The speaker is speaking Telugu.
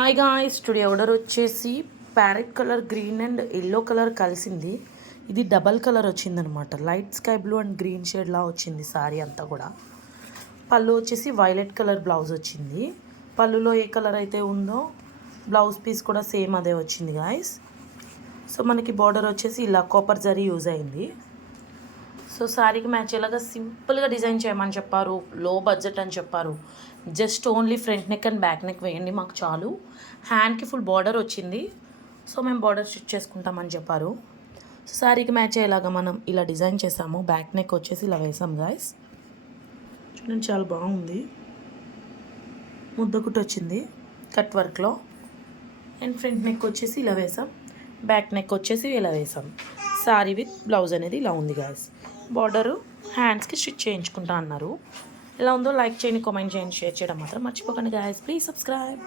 హాయ్ గాయ్స్, టుడే ఆర్డర్ వచ్చేసి parrot colour green and yellow colour కలిసింది. ఇది డబల్ కలర్ వచ్చిందనమాట. Light sky blue and green షేడ్లా వచ్చింది సారీ అంతా కూడా. పళ్ళు వచ్చేసి వైలెట్ కలర్ బ్లౌజ్ వచ్చింది. పళ్ళులో ఏ కలర్ అయితే ఉందో బ్లౌజ్ పీస్ కూడా సేమ్ అదే వచ్చింది గాయస్. సో మనకి బార్డర్ వచ్చేసి ఇలా కాపర్ జరీ యూజ్ అయింది. సో శారీకి మ్యాచ్ అయ్యేలాగా సింపుల్గా డిజైన్ చేయమని చెప్పారు. లో బడ్జెట్ అని చెప్పారు. Just only front neck and back neck వేయండి మాకు చాలు. హ్యాండ్కి ఫుల్ బార్డర్ వచ్చింది. సో మేము బార్డర్ స్టిచ్ చేసుకుంటామని చెప్పారు. సో శారీకి మ్యాచ్ అయ్యేలాగా మనం ఇలా డిజైన్ చేసాము. బ్యాక్ నెక్ వచ్చేసి ఇలా వేసాం గాయస్. చూడండి చాలా బాగుంది. ముద్దకుట్టు వచ్చింది కట్ వర్క్లో. అండ్ ఫ్రంట్ నెక్ వచ్చేసి ఇలా వేసాం. బ్యాక్ నెక్ వచ్చేసి ఇలా వేసాం. శారీ విత్ బ్లౌజ్ అనేది ఇలా ఉంది గాయస్. బార్డరు హ్యాండ్స్కి స్టిచ్ చేయించుకుంటా అన్నారు. ఎలా ఉందో లైక్ చేయండి, కామెంట్ చేయండి, షేర్ చేయడం మాత్రం మర్చిపోకండి గాయస్. Please subscribe.